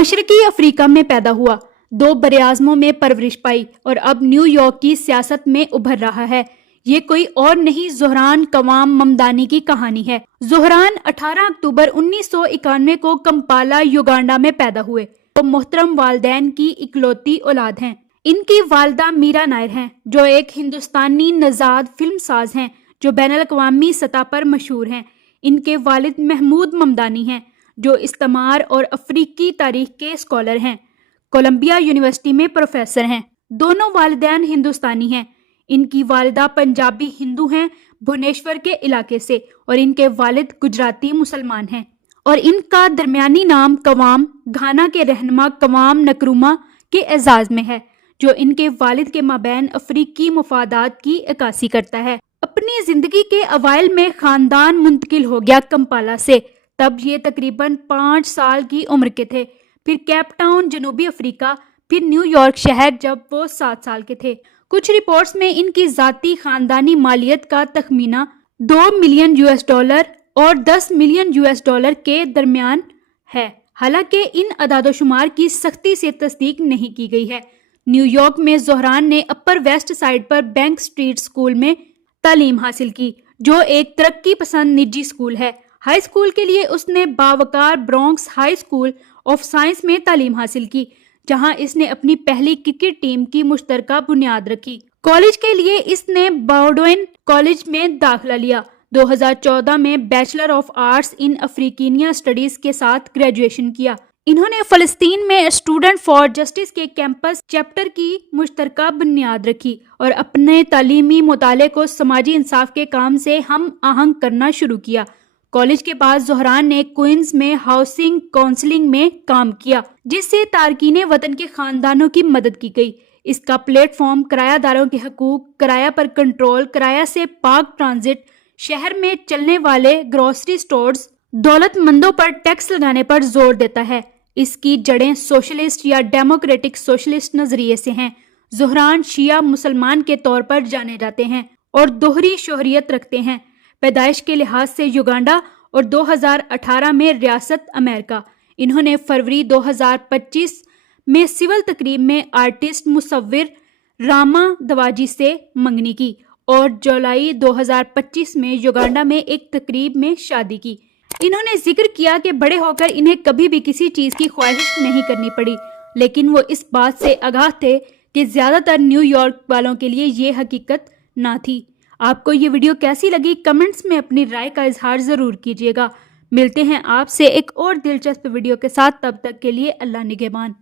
मशरकी Africa में पैदा हुआ, 2 बरआज़मों में परवरिश पाई और अब न्यूयॉर्क की सियासत में उभर रहा है। ये कोई और नहीं, ज़ोहरान कवाम ममदानी की कहानी है। ज़ोहरान 18 अक्टूबर 1991 को कंपाला, युगांडा में पैदा हुए। वो मोहतरम वालदैन की इकलौती औलाद हैं। इनकी वालदा मीरा नायर हैं, जो एक हिंदुस्तानी नज़ाद फिल्म साज हैं जो बैनुल अक़वामी सतह पर मशहूर हैं। इनके वालिद महमूद ममदानी हैं, जो इस्तिमार और अफ्रीकी तारीख के स्कॉलर हैं। कोलंबिया यूनिवर्सिटी में प्रोफेसर हैं। दोनों वालिदैन हिंदुस्तानी हैं। इनकी वालिदा पंजाबी हिंदू हैं, भुवनेश्वर के इलाके से, और इनके वालिद गुजराती मुसलमान हैं। और इनका दरमियानी नाम कवाम घाना के रहनुमा कवाम नक्रुमा के एजाज में है, जो इनके वालिद के माबैन अफ्रीकी मुफादात की अक्कासी करता है। अपनी जिंदगी के अवाइल में खानदान मुंतकिल हो गया कंपाला से। तब ये तकरीबन 5 साल की उम्र के थे। फिर केप टाउन जनूबी अफ्रीका, फिर न्यूयॉर्क शहर जब वो 7 साल के थे। कुछ रिपोर्ट्स में इनकी जाती खानदानी मालियत का तखमीना $2 मिलियन और $10 मिलियन के दरमियान है। हालांकि इन अदादोशुमार की सख्ती से तस्दीक नहीं की गई है। न्यूयॉर्क में ज़ोहरान ने अपर वेस्ट साइड पर बैंक स्ट्रीट स्कूल में तालीम हासिल की, जो एक तरक्की पसंद निजी स्कूल है। हाई स्कूल के लिए उसने बावकार Bronx high school of science में तालीम हासिल की, जहां इसने अपनी पहली क्रिकेट टीम की मुश्तरका बुनियाद रखी। कॉलेज के लिए इसने बाउडविन कॉलेज में दाखिला लिया। 2014 में bachelor of arts in Africana studies के साथ ग्रेजुएशन किया। इन्होंने फ़लस्तीन में स्टूडेंट फॉर जस्टिस के कैंपस चैप्टर की मुश्तरका बुनियाद रखी और अपने तालीमी मुताले को समाजी इंसाफ के काम से हम आहंग करना शुरू किया। कॉलेज के बाद ज़ोहरान ने क्वींस में हाउसिंग काउंसलिंग में काम किया, जिससे तारकीने वतन के खानदानों की मदद की गई। इसका प्लेटफॉर्म किरायादारों के हकूक, किराया पर कंट्रोल, किराया से पाक ट्रांजिट, शहर में चलने वाले ग्रोसरी स्टोर्स, दौलतमंदों पर टैक्स लगाने पर जोर देता है। इसकी जड़ें सोशलिस्ट या डेमोक्रेटिक सोशलिस्ट नजरिए से हैं। ज़ोहरान शिया मुसलमान के तौर पर जाने जाते हैं और दोहरी शोहरियत रखते हैं। पैदाइश के लिहाज से युगांडा और 2018 में रियासत अमेरिका। इन्होंने फरवरी 2025 में सिविल तकरीब में आर्टिस्ट मुसव्विर रामा दवाजी से मंगनी की और जुलाई 2025 में युगांडा में एक तकरीब में शादी की। इन्होंने जिक्र किया कि बड़े होकर इन्हें कभी भी किसी चीज़ की ख्वाहिश नहीं करनी पड़ी, लेकिन वो इस बात से आगाह थे कि ज़्यादातर न्यूयॉर्क वालों के लिए ये हकीकत ना थी। आपको ये वीडियो कैसी लगी, कमेंट्स में अपनी राय का इजहार ज़रूर कीजिएगा। मिलते हैं आपसे एक और दिलचस्प वीडियो के साथ, तब तक के लिए अल्लाह निगहबान।